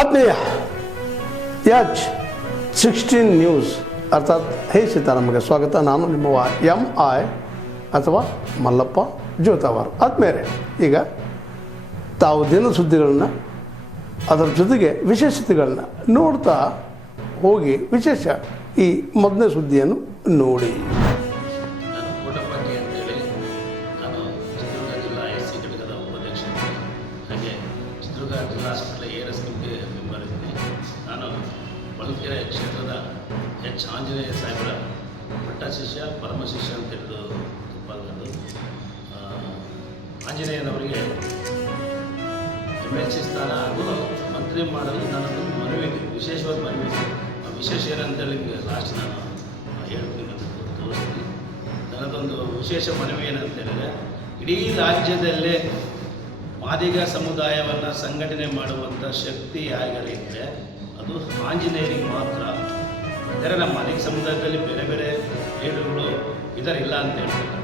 ಆತ್ಮೀಯ H16 news ಅರ್ಥಾತ್ ಹೇ ಸೀತಾರಾಮಗೆ ಸ್ವಾಗತ. ನಾನು ನಿಮ್ಮವ MI ಅಥವಾ ಮಲ್ಲಪ್ಪ ಜೋತಾವರ್. ಆದ್ಮೇಲೆ ಈಗ ತಾವು ದಿನ ಸುದ್ದಿಗಳನ್ನ ಅದರ ಜೊತೆಗೆ ವಿಶೇಷತೆಗಳನ್ನ ನೋಡ್ತಾ ಹೋಗಿ ವಿಶೇಷ ಈ ಮೊದಲನೇ ಸುದ್ದಿಯನ್ನು ನೋಡಿ. ಜಿಲ್ಲಾ ಹಾಸ್ಪಿಟಲ್ ARS ಕಮಿಟಿ ಮೆಂಬರ್ ಇದ್ದೀನಿ. ನಾನು ಹೊಳಲ್ಕೆರೆ ಕ್ಷೇತ್ರದ H ಆಂಜನೇಯ ಸಾಹೇಬರ ಪಟ್ಟ ಶಿಷ್ಯ ಪರಮ ಶಿಷ್ಯ ಅಂತ ಹೇಳಿದು ತಪ್ಪಾಗದು. ಆಂಜನೇಯನವರಿಗೆ MLC ಸ್ಥಾನ ಹಾಗೂ ಮಂತ್ರಿ ಮಾಡಲು ನನ್ನದೊಂದು ಮನವಿ ಇದೆ, ವಿಶೇಷವಾದ ಮನವಿ ಇದೆ. ವಿಶೇಷ ಏನಂತೇಳಿ ಲಾಸ್ಟ್ ನಾನು ಹೇಳ್ತೀನಿ, ತೋರಿಸ್ತೀನಿ. ನನ್ನದೊಂದು ವಿಶೇಷ ಮನವಿ ಏನಂತೇಳಿದರೆ, ಇಡೀ ರಾಜ್ಯದಲ್ಲೇ ಮಾದಿಗ ಸಮುದಾಯವನ್ನು ಸಂಘಟನೆ ಮಾಡುವಂಥ ಶಕ್ತಿ ಯಾರಿಗರಿದ್ದರೆ ಅದು ಆಂಜನೇಯರಿಗೆ ಮಾತ್ರ. ಅಂದರೆ ನಮ್ಮ ಮಾದಿಗ ಸಮುದಾಯದಲ್ಲಿ ಬೇರೆ ಬೇರೆ ಲೀಡರ್ಗಳು ಇದರಿಲ್ಲ ಅಂತ ಹೇಳ್ತಾರೆ.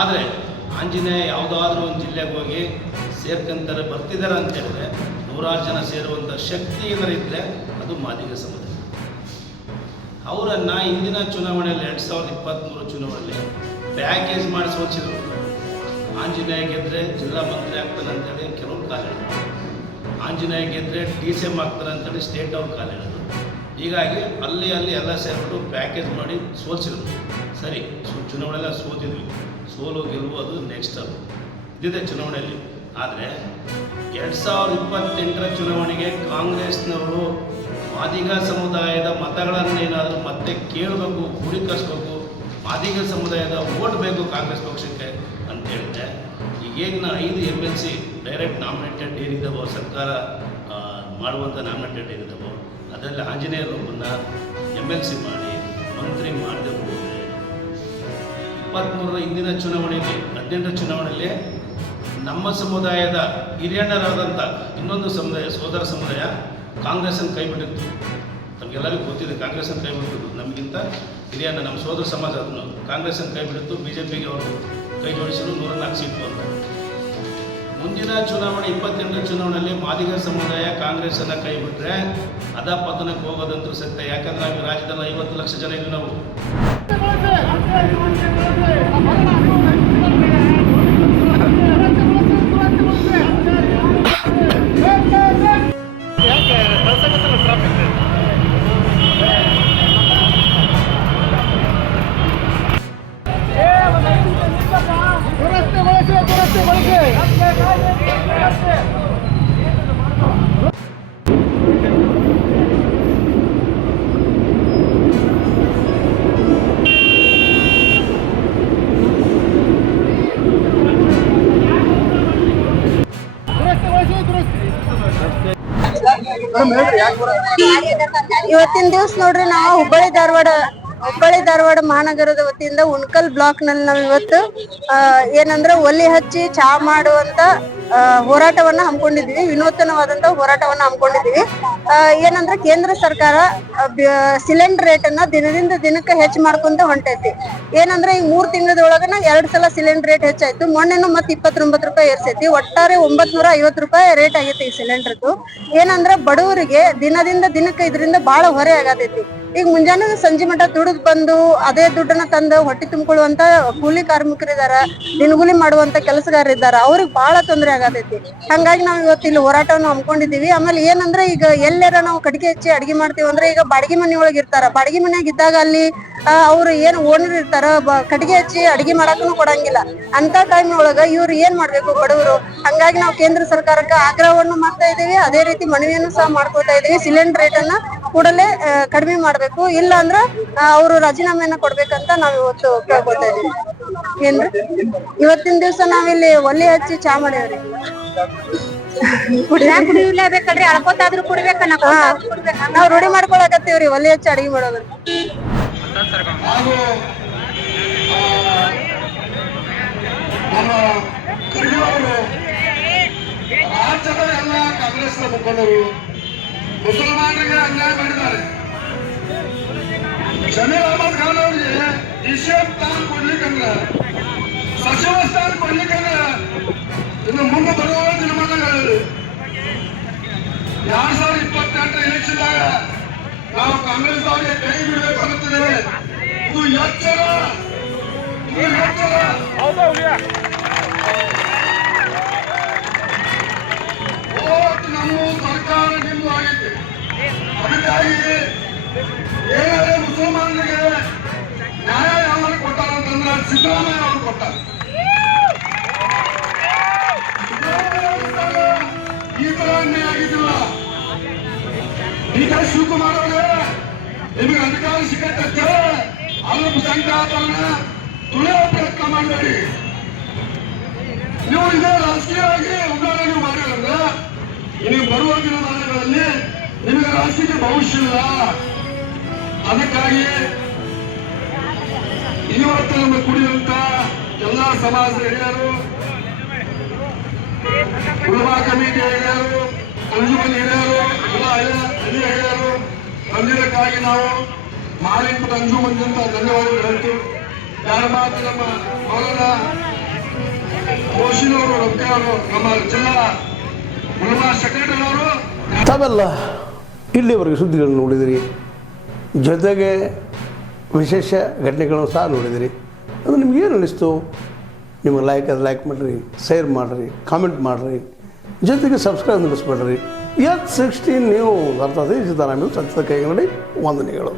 ಆದರೆ ಆಂಜನೇಯ ಯಾವುದಾದ್ರೂ ಒಂದು ಜಿಲ್ಲೆಗೆ ಹೋಗಿ ಸೇರ್ಕೊಂತಾರೆ ಬರ್ತಿದ್ದಾರೆ ಅಂತ ಹೇಳಿದ್ರೆ ನೂರಾರು ಜನ ಸೇರುವಂಥ ಶಕ್ತಿ ಏನಾರಿದ್ದರೆ ಅದು ಮಾದಿಗ ಸಮುದಾಯ. ಅವರನ್ನು ಇಂದಿನ ಚುನಾವಣೆಯಲ್ಲಿ 2023 ಚುನಾವಣೆಯಲ್ಲಿ ಪ್ಯಾಕೇಜ್ ಮಾಡಿ ಸೋಚಿದ್ರು. ಆಂಜನೇಯ ಗೆದ್ದರೆ ಜಿಲ್ಲಾ ಮಂತ್ರಿ ಆಗ್ತಾನೆ ಅಂತೇಳಿ ಕೆಲವರು ಕಾಲಿಡೋದು, ಆಂಜನೇಯ ಗೆದ್ದರೆ DCM ಆಗ್ತಾನೆ ಅಂತೇಳಿ ಸ್ಟೇಟ್ ಅವ್ರು ಕಾಲಿಡೋದು. ಹೀಗಾಗಿ ಅಲ್ಲಿ ಎಲ್ಲ ಸೇರಿಬಿಟ್ಟು ಪ್ಯಾಕೇಜ್ ಮಾಡಿ ಸೋಲ್ಸಿರೋದು. ಸರಿ, ಚುನಾವಣೆಲ್ಲ ಸೋತಿದ್ವಿ, ಸೋಲು ಗೆಲುವು ಅದು ನೆಕ್ಸ್ಟ್ ಅದು ಇದಿದೆ ಚುನಾವಣೆಯಲ್ಲಿ. ಆದರೆ 2028 ಚುನಾವಣೆಗೆ ಕಾಂಗ್ರೆಸ್ನವರು ಮಾದಿಗ ಸಮುದಾಯದ ಮತಗಳನ್ನೇನಾದರೂ ಮತ್ತೆ ಕೇಳಬೇಕು, ಕ್ರೋಢೀಕರಿಸಬೇಕು, ಮಾದಿಗ ಸಮುದಾಯದ ಓಟ್ ಬೇಕು ಕಾಂಗ್ರೆಸ್ ಪಕ್ಷಕ್ಕೆ ಅಂತ ಹೇಳಿದ್ರೆ ಈಗೇನು 5 MLC ಡೈರೆಕ್ಟ್ ನಾಮಿನೇಟೆಡ್ ಏನಿದ್ದಾವೋ, ಸರ್ಕಾರ ಮಾಡುವಂಥ ನಾಮಿನೇಟೆಡ್ ಏನಿದ್ದಾವೋ ಅದರಲ್ಲಿ ಆಂಜನೇಯರೊಬ್ಬನ್ನ MLC ಮಾಡಿ ಮಂತ್ರಿ ಮಾಡದೆ ಹೋದರೆ 23ರ ಇಂದಿನ ಚುನಾವಣೆಯಲ್ಲಿ 18ರ ಚುನಾವಣೆಯಲ್ಲಿ ನಮ್ಮ ಸಮುದಾಯದ ಹಿರಿಯಣ್ಣರಾದಂಥ ಇನ್ನೊಂದು ಸಮುದಾಯ, ಸೋದರ ಸಮುದಾಯ ಕಾಂಗ್ರೆಸ್ಸನ್ನು ಕೈ ಬಿಟ್ಟಿತ್ತು. ನಮಗೆಲ್ಲರಿಗೂ ಗೊತ್ತಿದೆ ಕಾಂಗ್ರೆಸ್ಸನ್ನು ಕೈ ಬಿಟ್ಟಿದ್ದು. ನಮಗಿಂತ ಹಿರಿಯಣ್ಣ ನಮ್ಮ ಸೋದರ ಸಮಾಜ ಅದನ್ನು ಕಾಂಗ್ರೆಸ್ಸನ್ನು ಕೈ ಬಿಟ್ಟಿತ್ತು. BJPಗೆ ಅವರು ಕೈ ಜೋಡಿಸಲು 104 ಸೀಟ್ ಬಂದರು. ಮುಂದಿನ ಚುನಾವಣೆ 28ರ ಚುನಾವಣೆಯಲ್ಲಿ ಮಾದಿಗ ಸಮುದಾಯ ಕಾಂಗ್ರೆಸ್ಸನ್ನು ಕೈ ಬಿಟ್ಟರೆ ಅಧಪತನಕ್ಕೆ ಹೋಗೋದಂತೂ ಸತ್ಯ. ಯಾಕಂದ್ರೆ ನಾವು ರಾಜ್ಯದಲ್ಲಿ 50 ಲಕ್ಷ ಜನ ಇದ್ದೀವಿ ನಾವು. ಇವತ್ತಿನ ದಿವಸ ನೋಡ್ರಿ, ನಾವು ಹುಬ್ಬಳ್ಳಿ ಧಾರವಾಡ ಮಹಾನಗರದ ವತಿಯಿಂದ ಉಣಕಲ್ ಬ್ಲಾಕ್ ನಲ್ಲಿ ನಾವು ಇವತ್ತು ಏನಂದ್ರೆ ಒಲೆ ಹಚ್ಚಿ ಚಾ ಮಾಡುವಂತ ಹೋರಾಟವನ್ನ ಹಮ್ಮಿಕೊಂಡಿದ್ವಿ. ವಿನೂತನವಾದಂತ ಹೋರಾಟವನ್ನ ಹಮ್ಮಿಕೊಂಡಿದ್ವಿ. ಏನಂದ್ರೆ ಕೇಂದ್ರ ಸರ್ಕಾರ ಸಿಲಿಂಡರ್ ರೇಟ್ ಅನ್ನ ದಿನದಿಂದ ದಿನಕ್ಕೆ ಹೆಚ್ಚು ಮಾಡ್ಕೊಂತ ಹೊಂಟೈತಿ. ಏನಂದ್ರೆ ಈ 3 ತಿಂಗಳದೊಳಗನ 2 ಸಲ ಸಿಲಿಂಡರ್ ರೇಟ್ ಹೆಚ್ಚಾಯ್ತು. ಮೊನ್ನೆನು ಮತ್ತೆ 29 ರೂಪಾಯಿ ಏರ್ಸೈತಿ. ಒಟ್ಟಾರೆ 950 ರೂಪಾಯಿ ರೇಟ್ ಆಗೈತಿ ಈ ಸಿಲಿಂಡರ್ದು. ಏನಂದ್ರೆ ಬಡವರಿಗೆ ದಿನದಿಂದ ದಿನಕ್ಕೆ ಇದರಿಂದ ಬಹಳ ಹೊರೆ ಆಗತೈತಿ. ಈಗ ಮುಂಜಾನೆ ಸಂಜೆ ಮಠ ದುಡಿದ್ ಬಂದು ಅದೇ ದುಡ್ಡನ್ನ ತಂದು ಹೊಟ್ಟೆ ತುಂಬಿಕೊಳ್ಳುವಂತ ಕೂಲಿ ಕಾರ್ಮಿಕರಿದಾರ, ದಿನಗೂಲಿ ಮಾಡುವಂತ ಕೆಲಸಗಾರರಿದ್ದಾರ, ಅವ್ರಿಗೆ ಬಹಳ ತೊಂದರೆ ಆಗತೈತಿ. ಹಂಗಾಗಿ ನಾವು ಇವತ್ತು ಇಲ್ಲಿ ಹೋರಾಟವನ್ನು ಹಮ್ಮಿಕೊಂಡಿದೀವಿ. ಆಮೇಲೆ ಏನಂದ್ರೆ ಈಗ ಎಲ್ಲಾರ ನಾವು ಕಟ್ಟಿಗೆ ಹಚ್ಚಿ ಅಡಿಗೆ ಮಾಡ್ತೀವಿ ಅಂದ್ರೆ ಈಗ ಬಾಡಿಗೆ ಮನೆ ಒಳಗೆ ಇರ್ತಾರ. ಬಾಡಿಗೆ ಮನೆಯಾಗ ಇದ್ದಾಗ ಅಲ್ಲಿ ಅವ್ರು ಏನ್ ಓನರ್ ಇರ್ತಾರ, ಕಟ್ಟಿಗೆ ಹಚ್ಚಿ ಅಡಿಗೆ ಮಾಡಕ್ಕೂ ಕೊಡಂಗಿಲ್ಲ. ಅಂತ ಟೈಮ್ ಒಳಗ ಇವ್ರು ಏನ್ ಮಾಡ್ಬೇಕು ಬಡವರು? ಹಂಗಾಗಿ ನಾವು ಕೇಂದ್ರ ಸರ್ಕಾರಕ್ಕೆ ಆಗ್ರಹವನ್ನು ಮಾಡ್ತಾ ಇದೀವಿ. ಅದೇ ರೀತಿ ಮನವಿಯನ್ನು ಸಹ ಮಾಡ್ಕೊತಾ ಇದೀವಿ. ಸಿಲಿಂಡರ್ ರೇಟ್ ಅನ್ನ ಕೂಡಲೇ ಕಡಿಮೆ ಮಾಡ್ಬೇಕು, ಇಲ್ಲ ಅಂದ್ರ ಅವರು ರಾಜೀನಾಮೆಯನ್ನ ಕೊಡ್ಬೇಕಂತ ನಾವ್ ಇವತ್ತು ಕೇಳ್ಕೊತಾ ಇದೀವಿ. ಏನ್ರಿ, ಇವತ್ತಿನ ದಿವ್ಸ ನಾವಿಲ್ಲಿ ಒಲೆ ಹಚ್ಚಿ ಚಾ ಮಾಡೇವ್ರಿ. ಕುಡಿಲೇಬೇಕಲ್ರಿ, ಅಳ್ಕೋತಾದ್ರೂ ಕುಡಿಬೇಕ. ನಾವ್ ರೂಢಿ ಮಾಡ್ಕೊಳಕತ್ತೀವ್ರಿ ಒಲೆ ಹಚ್ಚಿ ಅಡಿಗೆ ಮಾಡೋದು. ಹಾಗೂ ನಮ್ಮ ಕರ್ನಾಟಕರು, ರಾಜ್ಯದ ಎಲ್ಲ ಕಾಂಗ್ರೆಸ್ನ ಮುಖಂಡರು ಮುಸಲ್ಮಾನರಿಗೆ ಅನ್ಯಾಯ ಮಾಡಿದ್ದಾರೆ. ಜಮೀರ್ ಅಹಮದ್ ಖಾನ್ ಅವರಿಗೆ DCM ಸ್ಥಾನ ಕೊಡ್ಲಿಕ್ಕಂದ್ರೆ, ಸಚಿವ ಸ್ಥಾನ ಕೊಡ್ಲಿಕ್ಕಂದ್ರೆ ಇನ್ನು ಮುಂದೆ ಬರುವ ದಿನಮಾನಗಳಲ್ಲಿ 2020 ಕಾಂಗ್ರೆಸ್ ಅವರಿಗೆ ಕೈ ಬಿಡಬೇಕಾಗುತ್ತದೆ. ಇದು ಎಚ್ಚರ, ಇದು ಎಚ್ಚರ. ಓಟ್ ನಮ್ಮ ಸರ್ಕಾರ ನಿಮ್ದು ಆಗೈತಿ. ಅದಕ್ಕಾಗಿ ಏನಾದ್ರೆ ಮುಸಲ್ಮಾನರಿಗೆ ನ್ಯಾಯ ಯಾವಾಗ ಕೊಟ್ಟಾರ ಅಂತಂದ್ರೆ ಸಿದ್ದರಾಮಯ್ಯ ಅವರು ಕೊಟ್ಟಾರ. ಈ ತರ ಅನ್ಯಾಯ ಆಗಿದ್ದಿಲ್ಲ. ಈಗ ಶಿವಕುಮಾರ್ ಅವರೇ, ನಿಮಗೆ ಅಧಿಕಾರ ಸಿಕ್ಕತ್ತೆ, ಅಲ್ಪಸಂಖ್ಯಾತರನ್ನ ತುಳಿಯೋ ಪ್ರಯತ್ನ ಮಾಡಬೇಡಿ. ನೀವು ಇದೇ ರಾಜಕೀಯವಾಗಿ ಉದಾಹರಣೆ ನೀವು ಮಾಡಿದ್ರೆ ಇನ್ನು ಬರುವ ದಿನಮಾನಗಳಲ್ಲಿ ನಿಮಗೆ ರಾಜಕೀಯ ಭವಿಷ್ಯ ಇಲ್ಲ. ಅದಕ್ಕಾಗಿ ಇವತ್ತು ನಮ್ಮ ಕುಡಿಯುವಂತ ಎಲ್ಲಾ ಸಮಾಜದ ಹಿರಿಯರು, ಉಲಮಾ ಕಮಿಟಿ ಹಿರಿಯರು, ಅಂಜುಮನ್ ಹಿರಿಯರು, ಎಲ್ಲ ಹಳ್ಳಿ ಹಿರಿಯರು ಬಂದಿದ್ದಕ್ಕಾಗಿ ನಾವು ಮಾಲಿಕ್ ಅಂಜುಮನ್ ಅಂತ ಧನ್ಯವಾದಗಳು ಹೇಳ್ತೀವಿ. ಯಾರ ಮಾತು ನಮ್ಮ ಮೌಲಾನ ಮೋಶಿನವರು, ರೊಕ್ಕ ಅವರು, ನಮ್ಮ ಜಿಲ್ಲಾ ಉಲಮಾ ಸೆಕ್ರೆಟರಿ ಅವರು. ತಾವೆಲ್ಲ ಇಲ್ಲಿವರೆಗೆ ಸುದ್ದಿಗಳನ್ನು ನೋಡಿದಿರಿ, ಜೊತೆಗೆ ವಿಶೇಷ ಘಟನೆಗಳನ್ನು ಸಹ ನೋಡಿದಿರಿ. ಅದು ನಿಮ್ಗೇನು ಅನ್ನಿಸ್ತು? ನಿಮಗೆ ಲೈಕ್ ಮಾಡಿರಿ, ಶೇರ್ ಮಾಡಿರಿ, ಕಾಮೆಂಟ್ ಮಾಡಿರಿ, ಜೊತೆಗೆ ಸಬ್ಸ್ಕ್ರೈಬ್ ನಡೆಸ್ಬೇಡ್ರಿ. H16 ನ್ಯೂಸ್ ಅರ್ಥಾತ್ ಸಿದ್ದರಾಮಯ್ಯ ಸತ್ಯದ ಕೈಗನ್ನಡಿ ವಂದನೆಗಳು.